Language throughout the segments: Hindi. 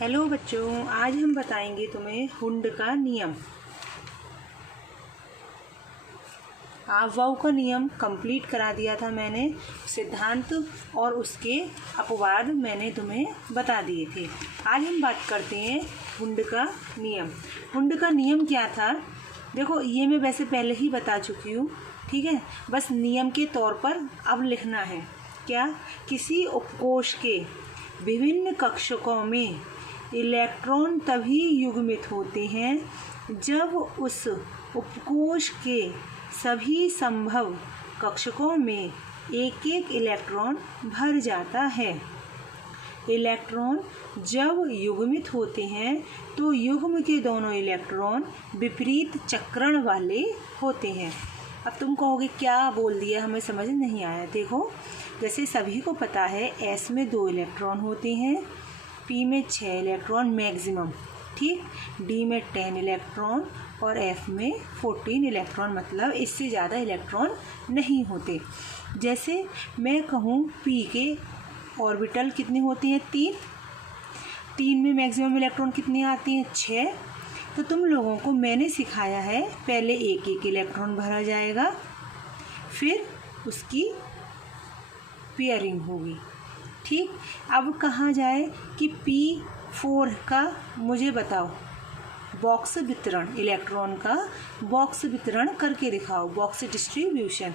हेलो बच्चों, आज हम बताएंगे तुम्हें हुंड का नियम। आव-वाव का नियम कंप्लीट करा दिया था मैंने, सिद्धांत और उसके अपवाद मैंने तुम्हें बता दिए थे। आज हम बात करते हैं हुंड का नियम। हुंड का नियम क्या था? देखो, ये मैं वैसे पहले ही बता चुकी हूँ, ठीक है। बस नियम के तौर पर अब लिखना है। क्या? किसी उपकोष के विभिन्न कक्षकों में इलेक्ट्रॉन तभी युग्मित होते हैं जब उस उपकोष के सभी संभव कक्षकों में एक एक इलेक्ट्रॉन भर जाता है। इलेक्ट्रॉन जब युग्मित होते हैं तो युग्म के दोनों इलेक्ट्रॉन विपरीत चक्रण वाले होते हैं। अब तुम कहोगे क्या बोल दिया, हमें समझ नहीं आया। देखो, जैसे सभी को पता है S में 2 इलेक्ट्रॉन होते हैं, P में 6 इलेक्ट्रॉन मैक्सिमम, ठीक, D में 10 इलेक्ट्रॉन और F में 14 इलेक्ट्रॉन, मतलब इससे ज़्यादा इलेक्ट्रॉन नहीं होते। जैसे मैं कहूँ P के ऑर्बिटल कितने होते हैं? 3 में मैक्सिमम इलेक्ट्रॉन कितने आते हैं? 6। तो तुम लोगों को मैंने सिखाया है, पहले एक एक इलेक्ट्रॉन भरा जाएगा, फिर उसकी पेयरिंग होगी, ठीक। अब कहा जाए कि P4 का मुझे बताओ बॉक्स वितरण, इलेक्ट्रॉन का बॉक्स वितरण करके दिखाओ, बॉक्स डिस्ट्रीब्यूशन।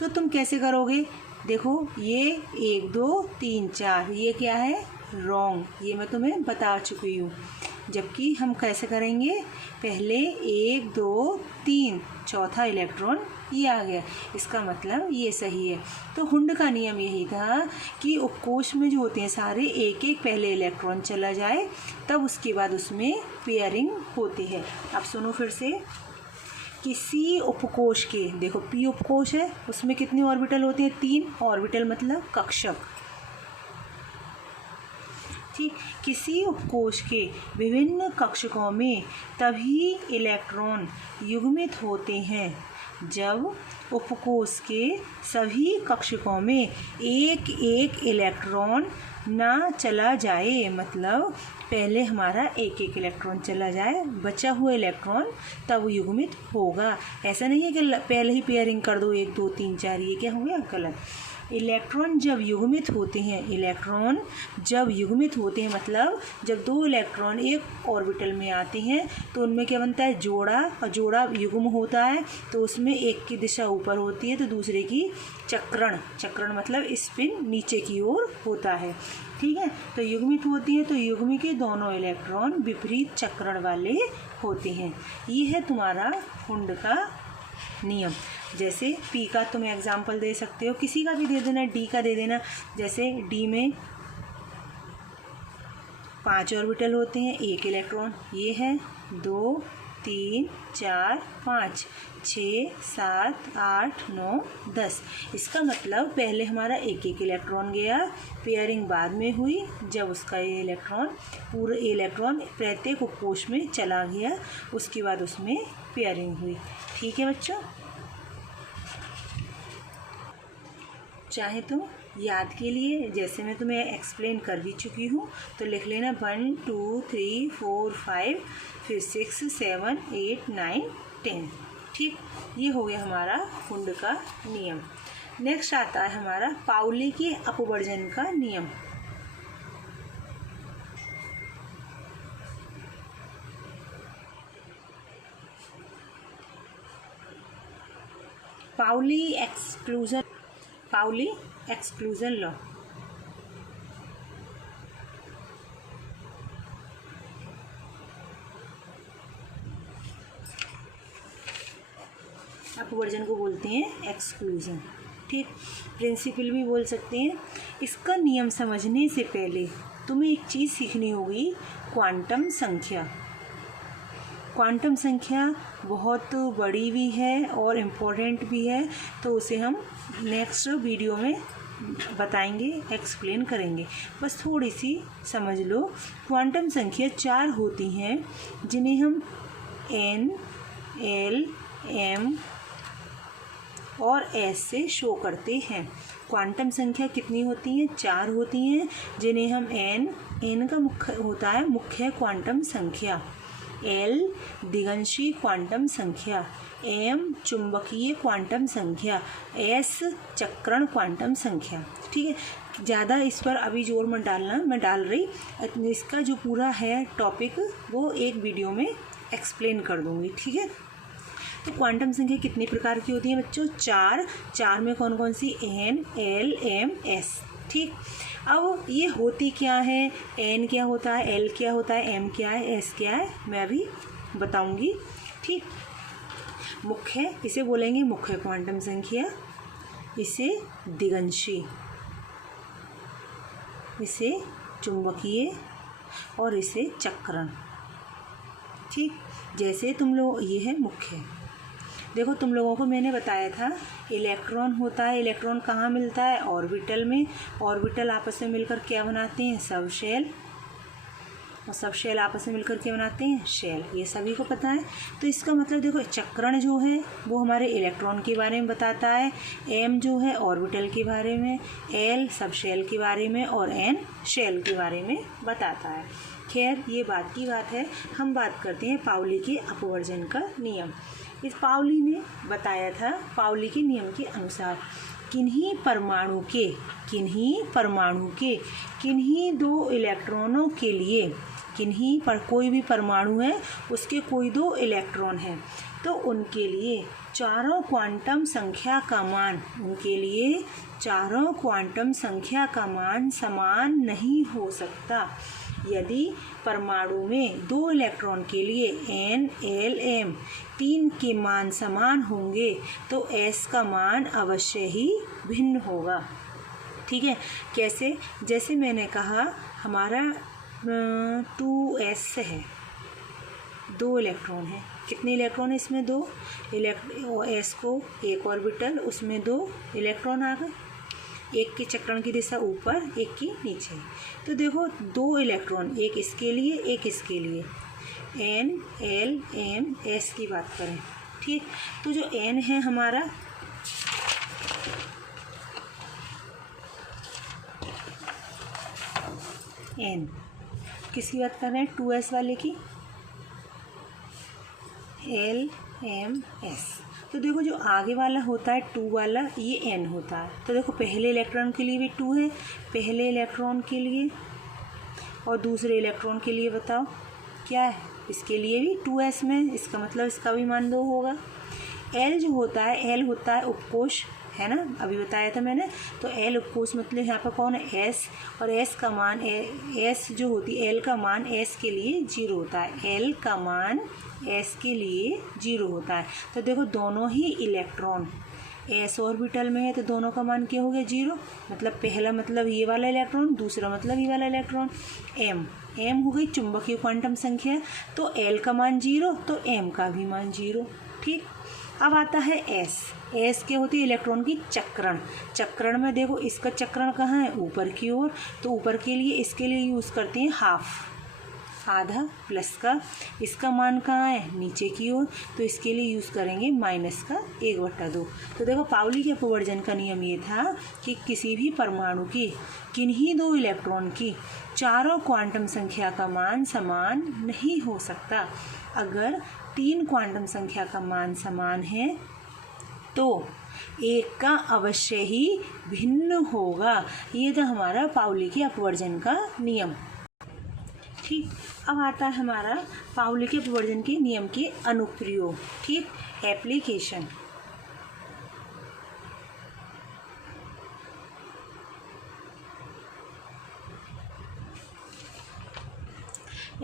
तो तुम कैसे करोगे? देखो, ये 1 2 3 4, ये क्या है? रॉन्ग, ये मैं तुम्हें बता चुकी हूँ। जबकि हम कैसे करेंगे? पहले 1 2 3, चौथा इलेक्ट्रॉन ये आ गया, इसका मतलब ये सही है। तो हुंड का नियम यही था कि उपकोष में जो होते हैं सारे, एक एक पहले इलेक्ट्रॉन चला जाए, तब उसके बाद उसमें पेयरिंग होती है। अब सुनो फिर से, किसी उपकोष के, देखो P उपकोष है, उसमें कितने ऑर्बिटल होते हैं? 3 ऑर्बिटल, मतलब कक्षक, ठीक। किसी उपकोष के विभिन्न कक्षकों में तभी इलेक्ट्रॉन युग्मित होते हैं जब उपकोष के सभी कक्षकों में एक एक इलेक्ट्रॉन ना चला जाए, मतलब पहले हमारा एक एक इलेक्ट्रॉन चला जाए, बचा हुआ इलेक्ट्रॉन तब युग्मित होगा। ऐसा नहीं है कि पहले ही पेयरिंग कर दो 1 2 3 4, ये क्या हो गया? गलत। इलेक्ट्रॉन जब युग्मित होते हैं, इलेक्ट्रॉन जब युग्मित होते हैं मतलब जब 2 इलेक्ट्रॉन एक ऑर्बिटल में आते हैं तो उनमें क्या बनता है? जोड़ा, और जोड़ा युग्म होता है तो उसमें एक की दिशा ऊपर होती है तो दूसरे की चक्रण, चक्रण मतलब स्पिन नीचे की ओर होता है, ठीक है। तो युग्मित होती है तो युग्म के दोनों इलेक्ट्रॉन विपरीत चक्रण वाले होते हैं। ये है तुम्हारा हुंड का नियम। जैसे P का तुम एग्जाम्पल दे सकते हो, किसी का भी दे देना, D का दे देना। जैसे D में 5 ऑर्बिटल होते हैं, 1 इलेक्ट्रॉन, ये है 2 3 4 5 6 7 8 9 10। इसका मतलब पहले हमारा एक एक इलेक्ट्रॉन गया, पेयरिंग बाद में हुई जब उसका ये इलेक्ट्रॉन, पूरा इलेक्ट्रॉन प्रत्येक उपकोष में चला गया, उसके बाद उसमें पेयरिंग हुई, ठीक है बच्चों। चाहे तुम याद के लिए, जैसे मैं तुम्हें एक्सप्लेन कर भी चुकी हूँ, तो लिख लेना 1 2 3 4 5, फिर 6 7 8 9 10, ठीक। ये हो गया हमारा हुंड का नियम। नेक्स्ट आता है हमारा पाउली के अपवर्जन का नियम। Pauli exclusion law. अपवर्जन को बोलते हैं एक्सक्लूजन, ठीक। प्रिंसिपल भी बोल सकते हैं। इसका नियम समझने से पहले तुम्हें एक चीज़ सीखनी होगी, क्वांटम संख्या। क्वांटम संख्या बहुत बड़ी भी है और इम्पोर्टेंट भी है, तो उसे हम नेक्स्ट वीडियो में बताएंगे, एक्सप्लेन करेंगे। बस थोड़ी सी समझ लो। क्वांटम संख्या 4 होती हैं, जिन्हें हम N L M और S से शो करते हैं। क्वांटम संख्या कितनी होती हैं? 4 होती हैं, जिन्हें हम एन का मुख्य होता है मुख्य क्वांटम संख्या, एल दिगंशी क्वांटम संख्या, एम चुंबकीय क्वांटम संख्या, एस चक्रण क्वांटम संख्या। ठीक है, ज़्यादा इस पर अभी जोर मत डालना, मैं डाल रही। इसका जो पूरा है टॉपिक वो एक वीडियो में एक्सप्लेन कर दूँगी। ठीक है, तो क्वांटम संख्या कितनी प्रकार की होती है बच्चों? 4 में कौन कौन सी? N, L, M, S. ठीक, अब ये होती क्या है? एन क्या होता है, एल क्या होता है, एम क्या है, एस क्या है, मैं अभी बताऊंगी। ठीक, मुख्य इसे बोलेंगे मुख्य क्वांटम संख्या, इसे दिगंशी, इसे चुंबकीय और इसे चक्रण। ठीक, जैसे तुम लोग, ये है मुख्य। देखो तुम लोगों को मैंने बताया था इलेक्ट्रॉन होता है, इलेक्ट्रॉन कहाँ मिलता है? ऑर्बिटल में। ऑर्बिटल आपस में मिलकर क्या बनाते हैं? सब शेल, और सब शेल आपस में मिलकर क्या बनाते हैं? शेल। ये सभी को पता है। तो इसका मतलब देखो चक्रण जो है वो हमारे इलेक्ट्रॉन के बारे में बताता है, एम जो है ऑर्बिटल के बारे में, एल सब शेल के बारे में, और एन शेल के बारे में बताता है। खैर ये बात की बात है, हम बात करते हैं पाउली के अपवर्जन का नियम। इस पाउली ने बताया था, पाउली के नियम के अनुसार किन्हीं दो इलेक्ट्रॉनों के लिए, किन्हीं पर कोई भी परमाणु है उसके कोई 2 इलेक्ट्रॉन हैं, तो उनके लिए चारों क्वांटम संख्या का मान समान नहीं हो सकता। यदि परमाणु में 2 इलेक्ट्रॉन के लिए एन, एल, एम 3 के मान समान होंगे तो एस का मान अवश्य ही भिन्न होगा। ठीक है, कैसे? जैसे मैंने कहा हमारा 2s है, 2 इलेक्ट्रॉन है। कितने इलेक्ट्रॉन है इसमें? 2 एस को एक ऑर्बिटल, उसमें 2 इलेक्ट्रॉन आ गए, एक के चक्रण की दिशा ऊपर, एक की नीचे। तो देखो 2 इलेक्ट्रॉन, एक इसके लिए एक इसके लिए, एन, एल, एम, एस की बात करें। ठीक, तो जो एन है हमारा, एन किसकी बात कर रहे हैं? 2s वाले की, एल, एम, एस। तो देखो जो आगे वाला होता है 2 वाला, ये एन होता है। तो देखो पहले इलेक्ट्रॉन के लिए भी 2 है, पहले इलेक्ट्रॉन के लिए, और दूसरे इलेक्ट्रॉन के लिए बताओ क्या है? इसके लिए भी 2s में, इसका मतलब इसका भी मान 2 होगा। एल जो होता है, एल होता है उपकोष, है ना, अभी बताया था मैंने। तो एल उपकोष मतलब यहाँ पर कौन है? एस, और एस का मान, एस जो होती है, एल का मान एस के लिए 0 होता है, एल का मान एस के लिए 0 होता है। तो देखो दोनों ही इलेक्ट्रॉन एस ऑर्बिटल में है, तो दोनों का मान क्या हो गया? 0। मतलब पहला मतलब ये वाला इलेक्ट्रॉन, दूसरा मतलब ये वाला इलेक्ट्रॉन। एम हो गई चुंबकीय क्वांटम संख्या, तो एल का मान 0, तो एम का भी मान 0। ठीक, अब आता है एस। एस क्या होती है? इलेक्ट्रॉन की चक्रण। चक्रण में देखो इसका चक्रण कहाँ है? ऊपर की ओर। तो ऊपर के लिए इसके लिए यूज़ करते हैं हाफ, आधा प्लस का। इसका मान कहाँ है? नीचे की ओर। तो इसके लिए यूज़ करेंगे माइनस का 1/2। तो देखो पाउली के अपवर्जन का नियम ये था कि किसी भी परमाणु की किन्हीं 2 इलेक्ट्रॉन की चारों क्वांटम संख्या का मान समान नहीं हो सकता। अगर 3 क्वांटम संख्या का मान समान है तो एक का अवश्य ही भिन्न होगा। ये था हमारा पाउली के अपवर्जन का नियम। ठीक, अब आता है हमारा पाउली के अपवर्जन के नियम के अनुप्रयोग। ठीक, एप्लीकेशन।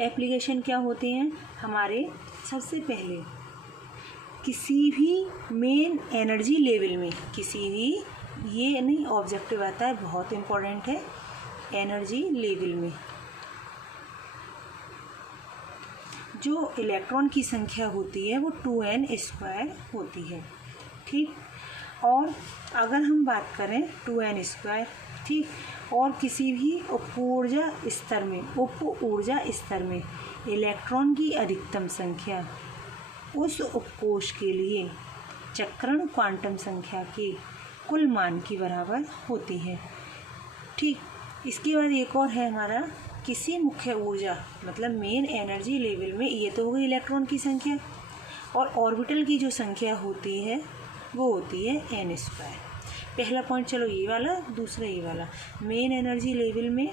एप्लीकेशन क्या होते हैं हमारे? सबसे पहले किसी भी मेन एनर्जी लेवल में, किसी भी, ये नहीं ऑब्जेक्टिव आता है, बहुत इम्पोर्टेंट है, एनर्जी लेवल में जो इलेक्ट्रॉन की संख्या होती है वो 2n² होती है। ठीक, और अगर हम बात करें 2n², ठीक, और किसी भी उप ऊर्जा स्तर में इलेक्ट्रॉन की अधिकतम संख्या उस उपकोष के लिए चक्रण क्वांटम संख्या के कुल मान के बराबर होती है। ठीक, इसके बाद एक और है हमारा, किसी मुख्य ऊर्जा मतलब मेन एनर्जी लेवल में, ये तो हो गई इलेक्ट्रॉन की संख्या, और ऑर्बिटल की जो संख्या होती है वो होती है n स्क्वायर। पहला पॉइंट चलो ये वाला, दूसरा ये वाला। मेन एनर्जी लेवल में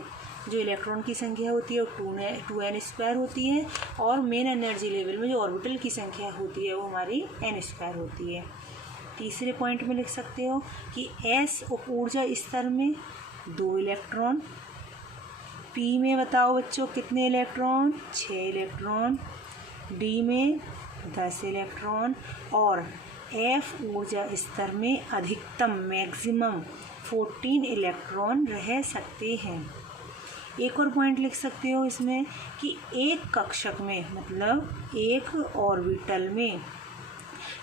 जो इलेक्ट्रॉन की संख्या होती है वो 2n स्क्वायर होती है, और मेन एनर्जी लेवल में जो ऑर्बिटल की संख्या होती है वो हमारी n स्क्वायर होती है। तीसरे पॉइंट में लिख सकते हो कि s ऊर्जा स्तर में 2 इलेक्ट्रॉन, p में बताओ बच्चों कितने इलेक्ट्रॉन, 6 इलेक्ट्रॉन, d में 10 इलेक्ट्रॉन, और f ऊर्जा स्तर में अधिकतम मैक्सिमम 14 इलेक्ट्रॉन रह सकते हैं। एक और पॉइंट लिख सकते हो इसमें कि एक कक्षक में मतलब एक ऑर्बिटल में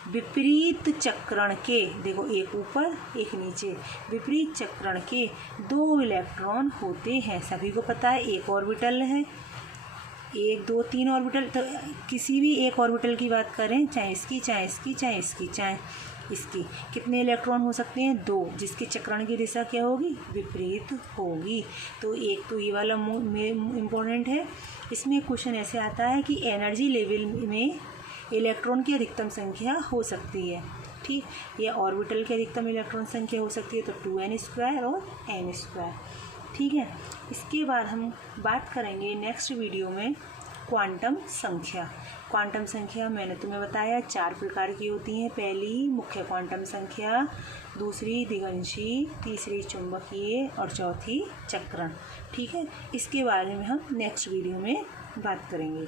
विपरीत चक्रण के, देखो एक ऊपर एक नीचे, विपरीत चक्रण के 2 इलेक्ट्रॉन होते हैं। सभी को पता है एक ऑर्बिटल है, 1 2 3 ऑर्बिटल, तो किसी भी एक ऑर्बिटल की बात करें, चाहे इसकी चाहे इसकी चाहे इसकी चाहे इसकी, कितने इलेक्ट्रॉन हो सकते हैं, 2, जिसके चक्रण की दिशा क्या होगी, विपरीत होगी। तो एक तो ये वाला इम्पोर्टेंट है। इसमें क्वेश्चन ऐसे आता है कि एनर्जी लेवल में इलेक्ट्रॉन की अधिकतम संख्या हो सकती है। ठीक, या ऑर्बिटल की अधिकतम इलेक्ट्रॉन संख्या हो सकती है, तो 2n स्क्वायर और n स्क्वायर। ठीक है, इसके बाद हम बात करेंगे नेक्स्ट वीडियो में क्वांटम संख्या। क्वांटम संख्या मैंने तुम्हें बताया 4 प्रकार की होती हैं। पहली मुख्य क्वांटम संख्या, दूसरी दिगंशी, तीसरी चुंबकीय और चौथी चक्रण। ठीक है, इसके बारे में हम नेक्स्ट वीडियो में बात करेंगे।